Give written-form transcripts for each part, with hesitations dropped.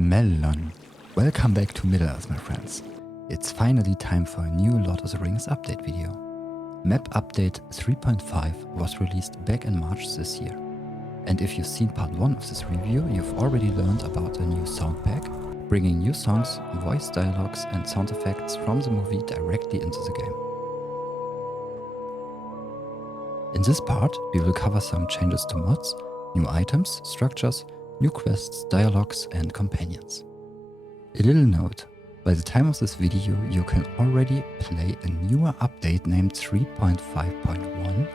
Melon. Welcome back to Middleearth, my friends. It's finally time for a new Lord of the Rings update video. Map update 3.5 was released back in March this year. And if you've seen part 1 of this review, you've already learned about a new sound pack, bringing new songs, voice dialogues and sound effects from the movie directly into the game. In this part, we will cover some changes to mods, new items, structures, new quests, dialogues and companions. A little note, by the time of this video you can already play a newer update named 3.5.1.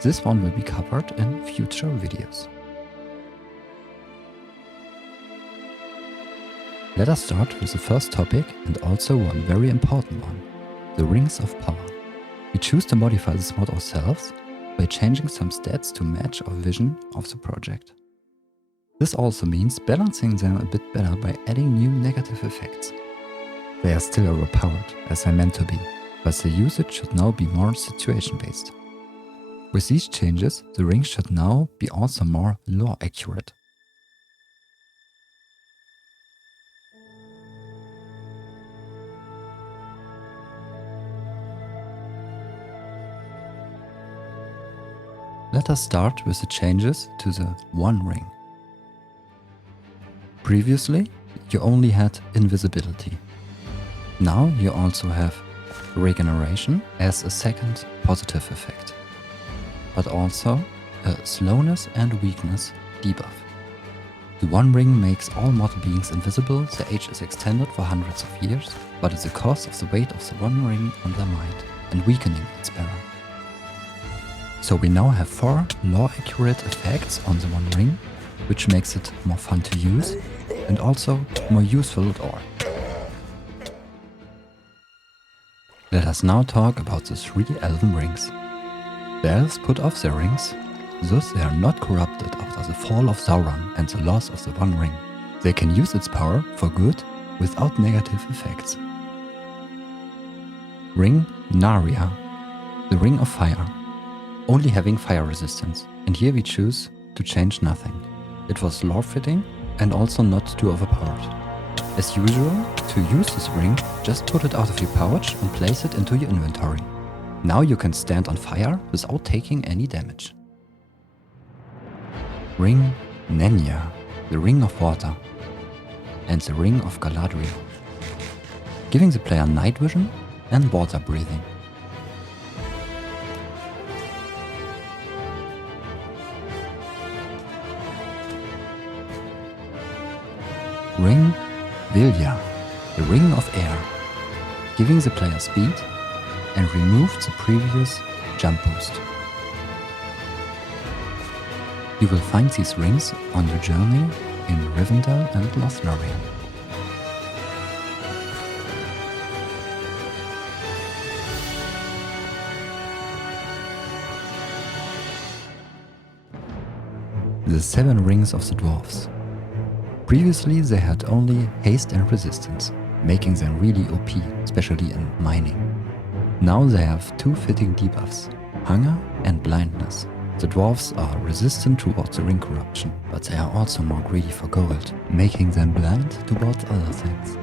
This one will be covered in future videos. Let us start with the first topic and also one very important one, the Rings of Power. We choose to modify this mod ourselves by changing some stats to match our vision of the project. This also means balancing them a bit better by adding new negative effects. They are still overpowered, as they're meant to be, but the usage should now be more situation-based. With these changes, the rings should now be also more lore accurate. Let us start with the changes to the One Ring. Previously, you only had invisibility. Now you also have regeneration as a second positive effect, but also a slowness and weakness debuff. The One Ring makes all mortal beings invisible, their age is extended for hundreds of years, but at the cost of the weight of the One Ring on their mind and weakening its bearer. So we now have 4 lore-accurate effects on the One Ring, which makes it more fun to use and also more useful at all. Let us now talk about the 3 elven rings. The elves put off their rings, thus they are not corrupted after the fall of Sauron and the loss of the One Ring. They can use its power for good without negative effects. Ring Narya, the Ring of Fire, only having fire resistance, and here we choose to change nothing. It was lore-fitting and also not too overpowered. As usual, to use this ring, just put it out of your pouch and place it into your inventory. Now you can stand on fire without taking any damage. Ring Nenya, the Ring of Water, and the Ring of Galadriel, giving the player night vision and water breathing. Ring Vilya, the Ring of Air, giving the player speed and removed the previous jump boost. You will find these rings on your journey in Rivendell and Lothlorien. The 7 rings of the dwarves. Previously they had only haste and resistance, making them really OP, especially in mining. Now they have 2 fitting debuffs, hunger and blindness. The dwarves are resistant towards the ring corruption, but they are also more greedy for gold, making them blind towards other things.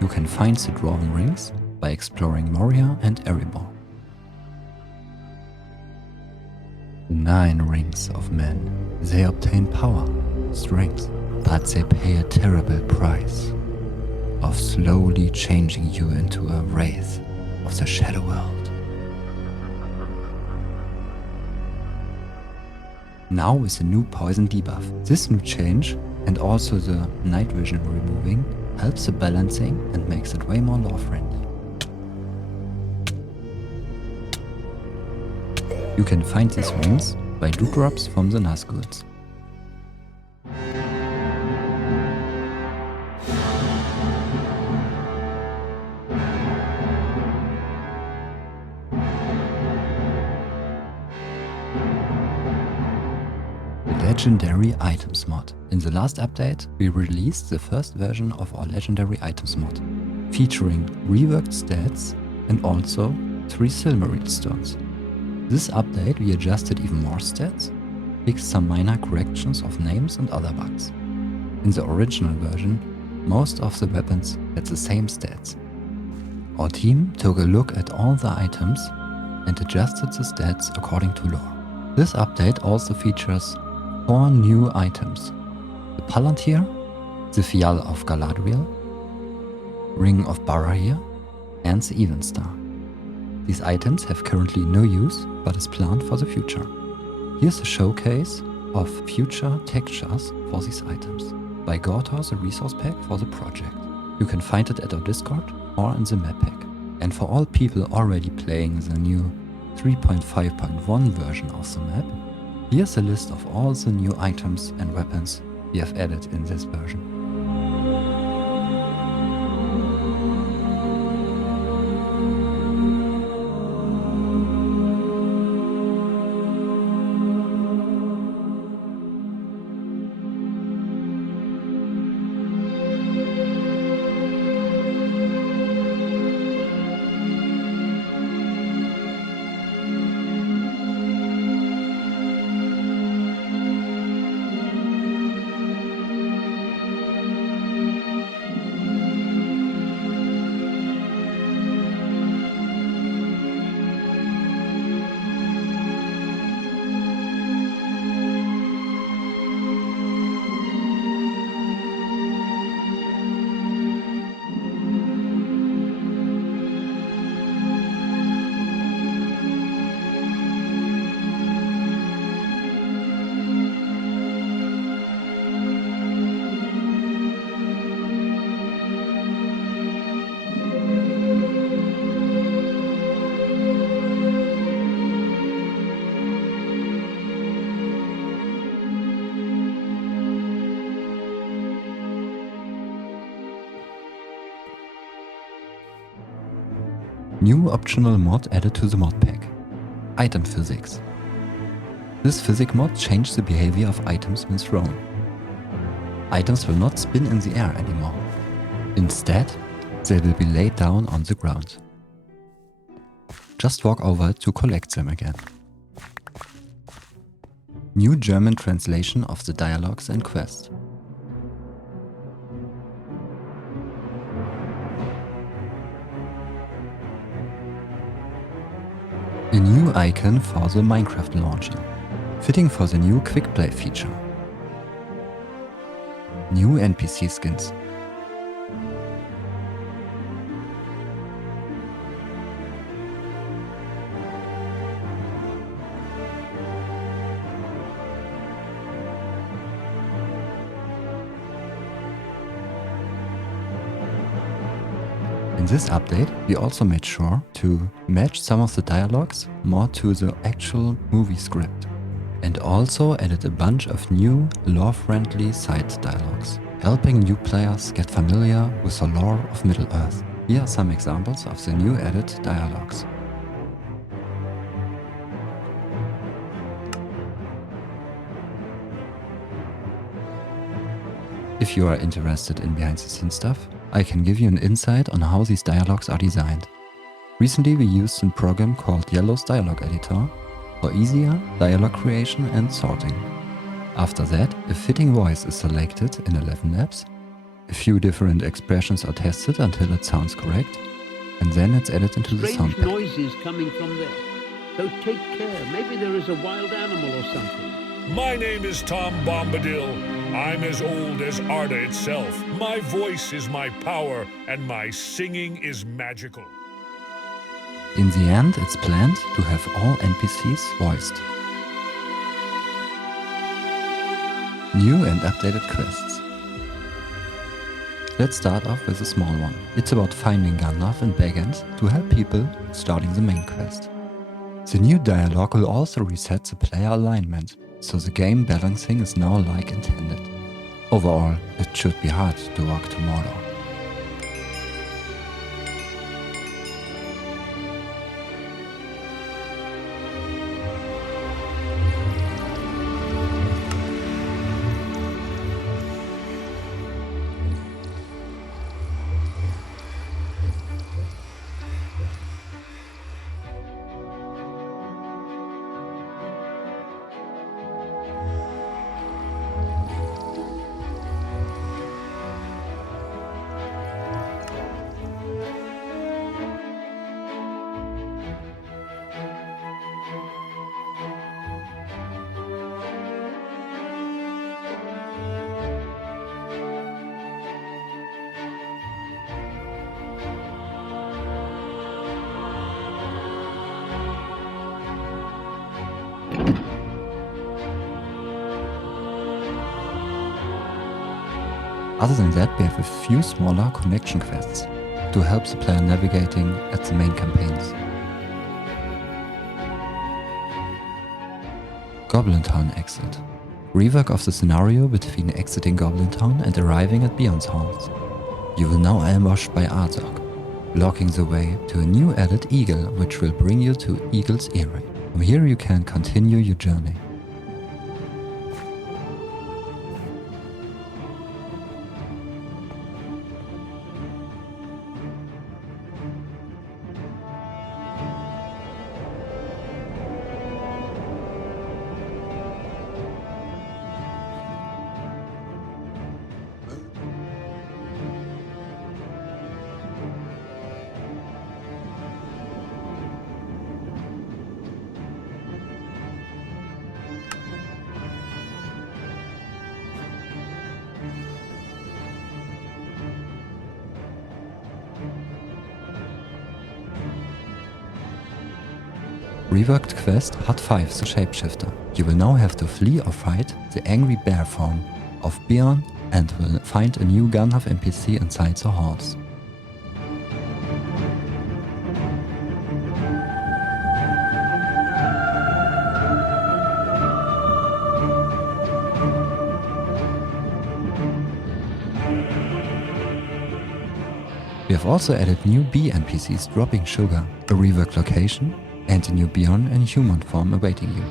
You can find the dwarven rings by exploring Moria and Erebor. The 9 rings of men. They obtain power, strength, but they pay a terrible price of slowly changing you into a wraith of the shadow world. Now with the new poison debuff. This new change and also the night vision removing helps the balancing and makes it way more lore friendly. You can find these rings by loot drops from the Nazguls. Legendary Items mod. In the last update, we released the first version of our Legendary Items mod, featuring reworked stats and also 3 Silmaril stones. This update we adjusted even more stats, fixed some minor corrections of names and other bugs. In the original version, most of the weapons had the same stats. Our team took a look at all the items and adjusted the stats according to lore. This update also features 4 new items: the Palantir, the Fial of Galadriel, Ring of Barahir, and the Even Star. These items have currently no use, but is planned for the future. Here's a showcase of future textures for these items. By Gortor the resource pack for the project. You can find it at our Discord or in the map pack. And for all people already playing the new 3.5.1 version of the map, here's a list of all the new items and weapons we have added in this version. New optional mod added to the mod pack. Item physics. This physics mod changed the behavior of items when thrown. Items will not spin in the air anymore. Instead, they will be laid down on the ground. Just walk over to collect them again. New German translation of the dialogues and quests. A new icon for the Minecraft launcher, fitting for the new quick play feature. New NPC skins. In this update, we also made sure to match some of the dialogues more to the actual movie script, and also added a bunch of new lore-friendly side dialogues, helping new players get familiar with the lore of Middle-earth. Here are some examples of the new added dialogues. If you are interested in behind-the-scenes stuff, I can give you an insight on how these dialogues are designed. Recently we used a program called Yellow's Dialog Editor for easier dialogue creation and sorting. After that, a fitting voice is selected in 11 maps, a few different expressions are tested until it sounds correct, and then it's added into the sound pack. Noises coming from there, so take care, maybe there is a wild animal or something. My name is Tom Bombadil. I'm as old as Arda itself. My voice is my power, and my singing is magical. In the end, it's planned to have all NPCs voiced. New and updated quests. Let's start off with a small one. It's about finding Gandalf and Bagans to help people starting the main quest. The new dialogue will also reset the player alignment, so the game balancing is now like intended. Overall, it should be hard to walk to Mordor. Other than that, we have a few smaller connection quests to help the player navigating at the main campaigns. Goblin Town exit. Rework of the scenario between exiting Goblin Town and arriving at Beyond's halls. You will now ambushed by Arzok, blocking the way to a new added Eagle, which will bring you to Eagle's Eyrie. From here you can continue your journey. Reworked quest Hut 5 the Shapeshifter. You will now have to flee or fight the angry bear form of Bjorn and will find a new Gandalf NPC inside the halls. We have also added new bee NPCs dropping sugar, a reworked location, and a new Bjorn in human form awaiting you.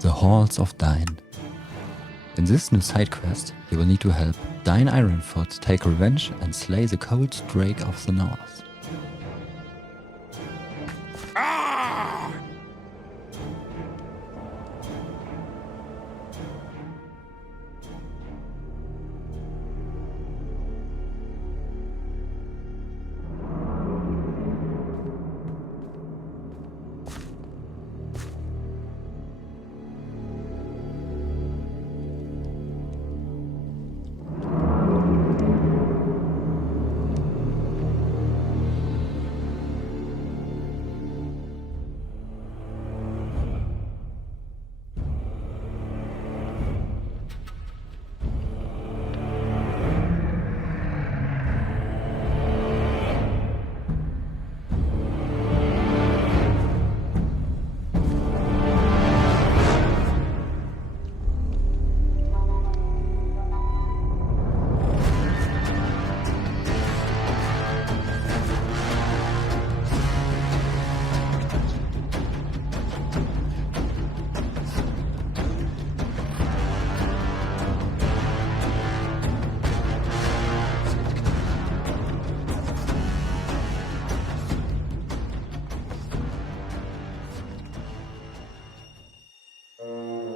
The Halls of Dine. In this new side quest, you will need to help Dine Ironfoot take revenge and slay the cold drake of the north.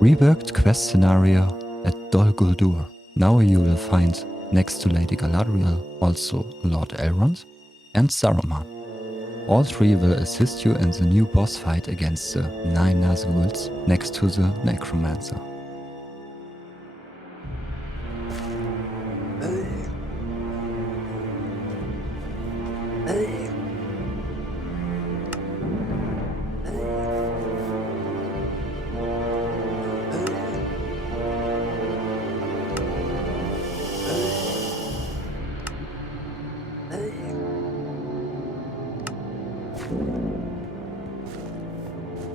Reworked quest scenario at Dol Guldur. Now you will find, next to Lady Galadriel, also Lord Elrond and Saruman. All three will assist you in the new boss fight against the 9 Nazguls next to the Necromancer.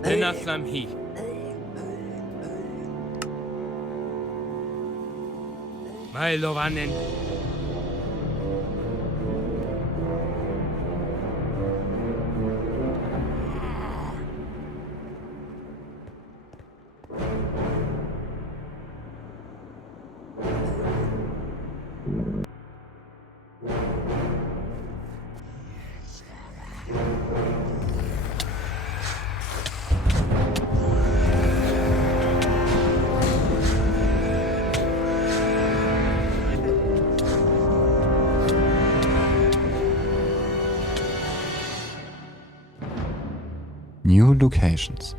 Lenatlam he. My Lovanen. new locations.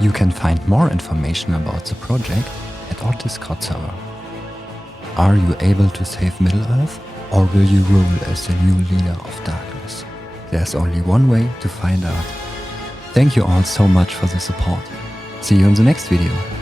You can find more information about the project at our Discord server. Are you able to save Middle-earth, or will you rule as the new leader of darkness? There's only one way to find out. Thank you all so much for the support. See you in the next video.